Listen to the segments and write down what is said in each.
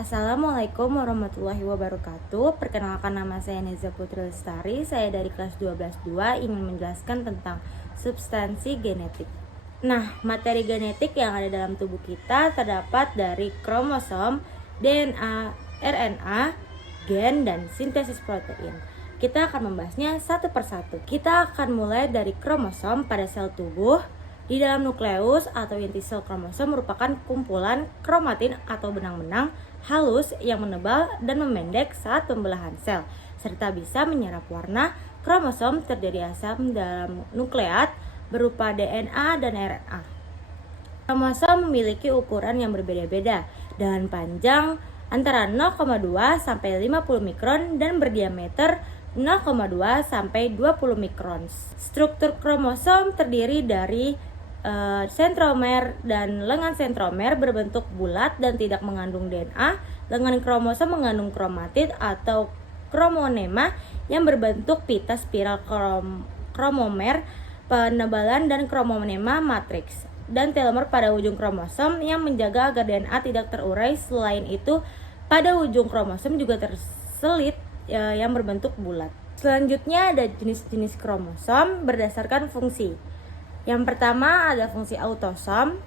Assalamualaikum warahmatullahi wabarakatuh. Perkenalkan, nama saya Neza Putri Lestari. Saya dari kelas 12-2 ingin menjelaskan tentang substansi genetik. Nah, materi genetik yang ada dalam tubuh kita terdapat dari kromosom, DNA, RNA, gen, dan sintesis protein. Kita akan membahasnya satu persatu. Kita akan mulai dari kromosom pada sel tubuh. Di dalam nukleus atau inti sel kromosom merupakan kumpulan kromatin atau benang-benang halus yang menebal dan memendek saat pembelahan sel, serta bisa menyerap warna. Kromosom terdiri asam dalam nukleat berupa DNA dan RNA. Kromosom memiliki ukuran yang berbeda-beda dengan panjang antara 0,2 sampai 50 mikron dan berdiameter 0,2 sampai 20 mikron. Struktur kromosom terdiri dari sentromer dan lengan sentromer berbentuk bulat dan tidak mengandung DNA. Lengan kromosom mengandung kromatid atau kromonema yang berbentuk pita spiral kromomer, penebalan dan kromonema matriks, dan telomer pada ujung kromosom yang menjaga agar DNA tidak terurai. Selain itu, pada ujung kromosom juga terselit yang berbentuk bulat. Selanjutnya ada jenis-jenis kromosom berdasarkan fungsi. Yang pertama ada fungsi autosom.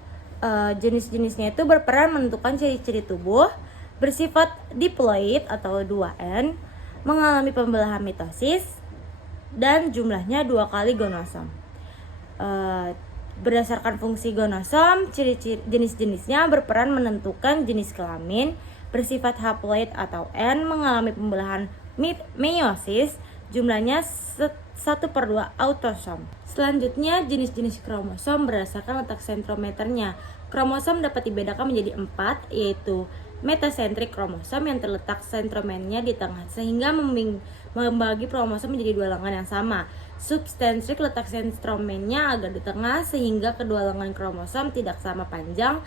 Jenis-jenisnya itu berperan menentukan ciri-ciri tubuh, bersifat diploid atau 2N, mengalami pembelahan mitosis, dan jumlahnya 2 kali gonosom. Berdasarkan fungsi gonosom, ciri-ciri jenis-jenisnya berperan menentukan jenis kelamin, bersifat haploid atau N, mengalami pembelahan meiosis, jumlahnya 1/2 autosom. Selanjutnya jenis-jenis kromosom berdasarkan letak sentrometernya. Kromosom dapat dibedakan menjadi 4, yaitu metasentrik kromosom yang terletak sentromernya di tengah sehingga membagi kromosom menjadi 2 lengan yang sama. Substensrik letak sentromernya agak di tengah sehingga kedua lengan kromosom tidak sama panjang.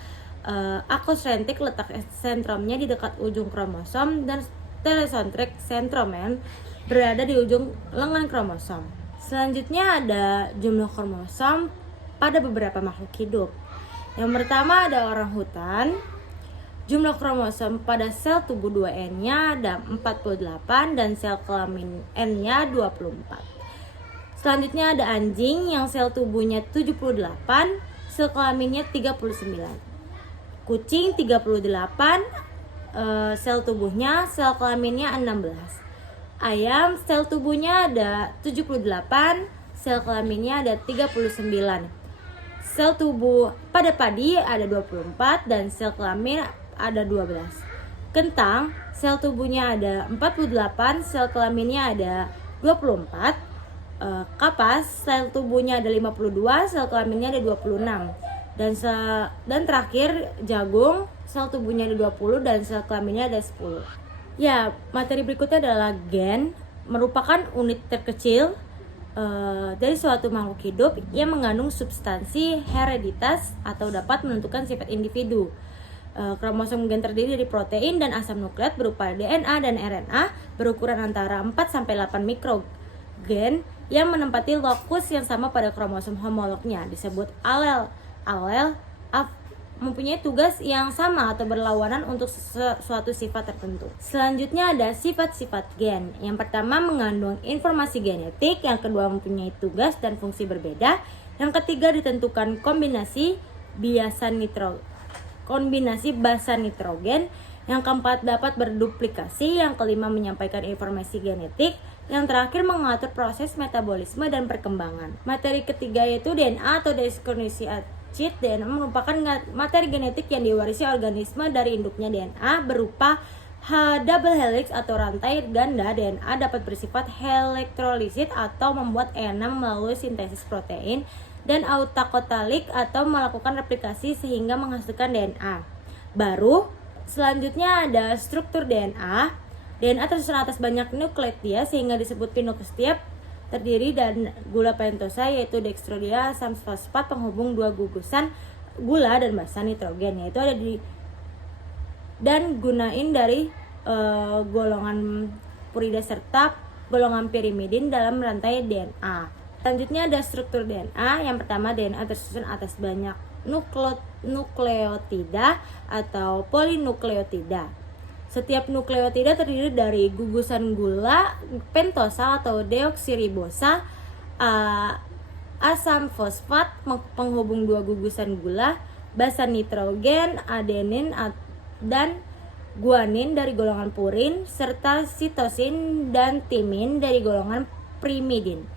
Akosentrik letak sentromnya di dekat ujung kromosom, dan telesentrik sentromer berada di ujung lengan kromosom. Selanjutnya ada jumlah kromosom pada beberapa makhluk hidup. Yang pertama ada orangutan. Jumlah kromosom pada sel tubuh 2N-nya ada 48 dan sel kelamin N-nya 24. Selanjutnya ada anjing yang sel tubuhnya 78, sel kelaminnya 39. Kucing 38, sel tubuhnya, sel kelaminnya 16. Ayam sel tubuhnya ada 78, sel kelaminnya ada 39. Sel tubuh pada padi ada 24 dan sel kelamin ada 12. Kentang sel tubuhnya ada 48, sel kelaminnya ada 24. Kapas sel tubuhnya ada 52, sel kelaminnya ada 26. Dan terakhir jagung sel tubuhnya ada 20 dan sel kelaminnya ada 10. Ya, materi berikutnya adalah gen, merupakan unit terkecil dari suatu makhluk hidup yang mengandung substansi hereditas atau dapat menentukan sifat individu. Kromosom gen terdiri dari protein dan asam nukleat berupa DNA dan RNA berukuran antara 4-8 mikrogen yang menempati lokus yang sama pada kromosom homolognya, disebut alel. Alel mempunyai tugas yang sama atau berlawanan untuk suatu sifat tertentu. Selanjutnya ada sifat-sifat gen. Yang pertama mengandung informasi genetik, yang kedua mempunyai tugas dan fungsi berbeda, yang ketiga ditentukan kombinasi basa nitrogen, yang keempat dapat berduplikasi, yang kelima menyampaikan informasi genetik, yang terakhir mengatur proses metabolisme dan perkembangan. Materi ketiga yaitu DNA atau deoksiribonukleotida. DNA merupakan materi genetik yang diwarisi organisme dari induknya. DNA berupa double helix atau rantai ganda. DNA dapat bersifat elektrolisit atau membuat enam melalui sintesis protein, dan autakotalik atau melakukan replikasi sehingga menghasilkan DNA baru. Selanjutnya ada struktur DNA. DNA tersusun atas banyak nukleotida sehingga disebut pinukleotida. Terdiri dari gula pentosa yaitu dextrodia, asam fosfat penghubung dua gugusan gula dan basa nitrogen, yaitu ada di dan gunain dari golongan purida serta golongan pirimidin dalam rantai DNA. Selanjutnya ada struktur DNA. Yang pertama, DNA tersusun atas banyak nukleotida atau polinukleotida. Setiap nukleotida terdiri dari gugusan gula, pentosa atau deoksiribosa, asam fosfat penghubung dua gugusan gula, basa nitrogen, adenin dan guanin dari golongan purin, serta sitosin dan timin dari golongan primidin.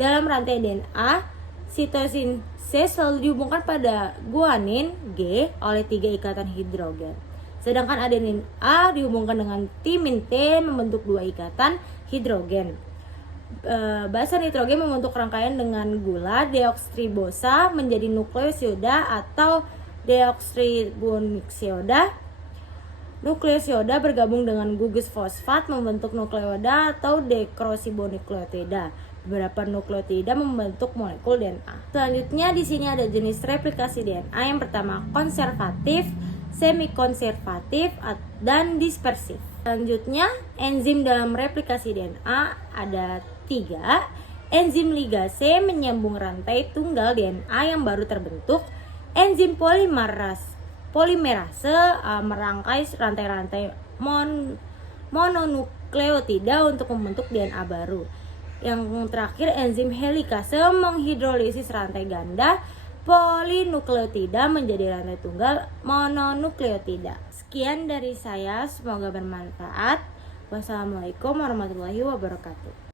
Dalam rantai DNA, sitosin C selalu dihubungkan pada guanin G oleh 3 ikatan hidrogen. Sedangkan adenin A dihubungkan dengan timin T membentuk 2 ikatan hidrogen. Basa nitrogen membentuk rangkaian dengan gula deoksiribosa menjadi nukleosioda atau deoksiribonukleosioda. Nukleosioda bergabung dengan gugus fosfat membentuk nukleoda atau deoksiribonukleotida. Beberapa nukleotida membentuk molekul DNA. Selanjutnya di sini ada jenis replikasi DNA. Yang pertama konservatif, semi-konservatif, dan dispersif. Selanjutnya enzim dalam replikasi DNA ada 3. Enzim ligase menyambung rantai tunggal DNA yang baru terbentuk. Enzim polimerase merangkai rantai-rantai mononukleotida untuk membentuk DNA baru. Yang terakhir enzim helikase menghidrolisis rantai ganda polinukleotida menjadi rantai tunggal mononukleotida. Sekian dari saya, semoga bermanfaat. Wassalamualaikum warahmatullahi wabarakatuh.